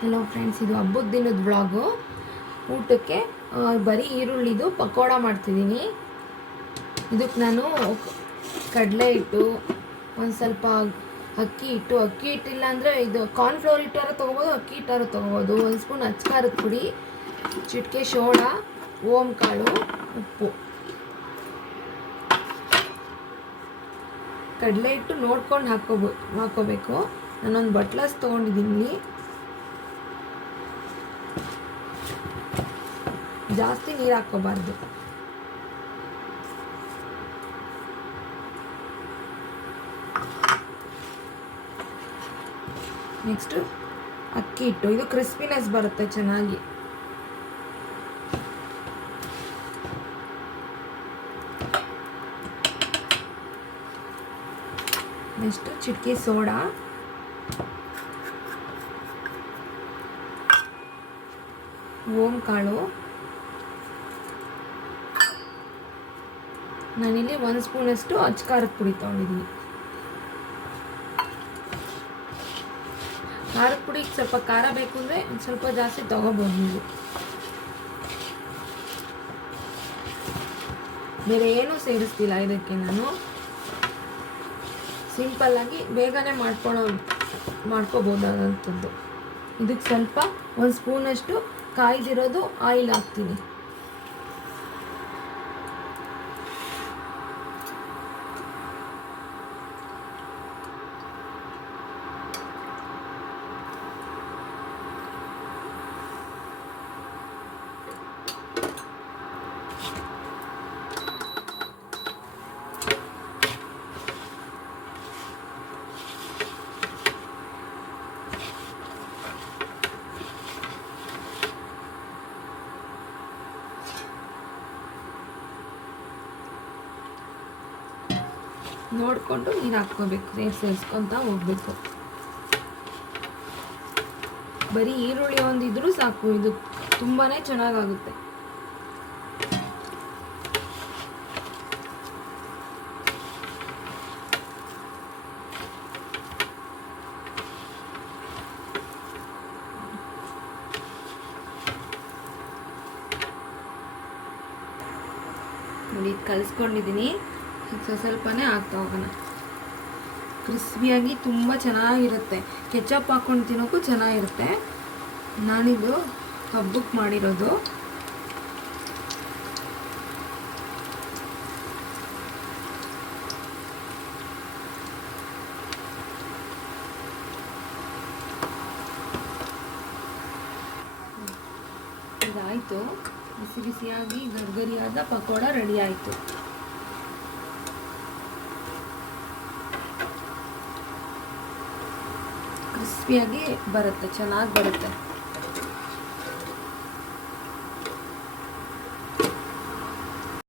Hello friends, ಇದು ಹಬ್ಬದ ದಿನದ ವ್ಲಾಗು. ಊಟಕ್ಕೆ ಬರೀ ಈರುಳ್ಳಿದು ಪಕೋಡ ಮಾಡ್ತಿದ್ದೀನಿ. ಇದಕ್ಕೆ ನಾನು ಕಡಲೆ ಹಿಟ್ಟು, ಒಂದು ಸ್ವಲ್ಪ ಅಕ್ಕಿ ಹಿಟ್ಟಿಲ್ಲ ಅಂದರೆ ಇದು ಕಾರ್ನ್ಫ್ಲೋರ್ ಹಿಟ್ಟಾರು ತೊಗೋಬೋದು, ಅಕ್ಕಿ ಹಿಟ್ಟಾರು ತೊಗೋಬೋದು. ಒಂದು ಸ್ಪೂನ್ ಅಚ್ಕಾರದ ಪುಡಿ, ಚಿಟಿಕೆ ಸೋಡಾ, ಓಂ ಕಾಳು, ಉಪ್ಪು. ಕಡಲೆ ಹಿಟ್ಟು ನೋಡ್ಕೊಂಡು ಹಾಕೋಬೇಕು. ನಾನೊಂದು ಬಟ್ಲಾಸ್ ತೊಗೊಂಡಿದ್ದೀನಿ. ಜಾಸ್ತಿ ನೀರು ಹಾಕ್ಕೋಬಾರ್ದು. ನೆಕ್ಸ್ಟು ಅಕ್ಕಿ ಹಿಟ್ಟು, ಇದು ಕ್ರಿಸ್ಪಿನೆಸ್ ಬರುತ್ತೆ ಚೆನ್ನಾಗಿ. ನೆಕ್ಸ್ಟು ಚಿಟಿಕೆ ಸೋಡಾ, ಓಂ ಕಾಳು. ನಾನಿಲ್ಲಿ 1 ಸ್ಪೂನಷ್ಟು ಅಚ್ಕಾರದ ಪುಡಿ ತೊಗೊಂಡಿದ್ದೀನಿ. ಖಾರದ ಪುಡಿ ಸ್ವಲ್ಪ ಖಾರ ಬೇಕು ಅಂದರೆ ಒಂದು ಸ್ವಲ್ಪ ಜಾಸ್ತಿ ತೊಗೋಬೋದು ನೀವು. ಬೇರೆ ಏನೂ ಸೇರಿಸ್ತಿಲ್ಲ ಇದಕ್ಕೆ. ನಾನು ಸಿಂಪಲ್ಲಾಗಿ ಬೇಗನೆ ಮಾಡ್ಕೋಬೋದಾದಂಥದ್ದು. ಇದಕ್ಕೆ ಸ್ವಲ್ಪ 1 ಸ್ಪೂನಷ್ಟು ಕಾಯ್ದಿರೋದು ಆಯಿಲ್ ಹಾಕ್ತೀನಿ. ನೋಡಿಕೊಂಡು ನೀರು ಹಾಕ್ಕೋಬೇಕು, ಸೇರಿಸ್ಕೊತ ಹೋಗ್ಬೇಕು. ಬರೀ ಈರುಳ್ಳಿ ಒಂದಿದ್ರೂ ಸಾಕು, ಇದು ತುಂಬಾ ಚೆನ್ನಾಗಾಗುತ್ತೆ. ನೋಡಿ, ಕಲಿಸ್ಕೊಂಡಿದ್ದೀನಿ. ಸ್ವಲ್ಪನೇ ಹಾಕ್ತಾ ಹೋಗೋಣ. ಕ್ರಿಸ್ಪಿಯಾಗಿ ತುಂಬ ಚೆನ್ನಾಗಿರುತ್ತೆ. ಕೆಚಪ್ ಹಾಕ್ಕೊಂಡು ತಿನ್ನೋಕ್ಕೂ ಚೆನ್ನಾಗಿರುತ್ತೆ. ನಾನಿದು ಹಬ್ಬಕ್ಕೆ ಮಾಡಿರೋದು. ಇದಾಯಿತು, ಬಿಸಿ ಬಿಸಿಯಾಗಿ ಗರ್ಗರಿಯಾದ ಪಕೋಡ ರೆಡಿ ಆಯಿತು. ಕ್ರಿಸ್ಪಿಯಾಗಿ ಬರುತ್ತೆ, ಚೆನ್ನಾಗಿ ಬರುತ್ತೆ.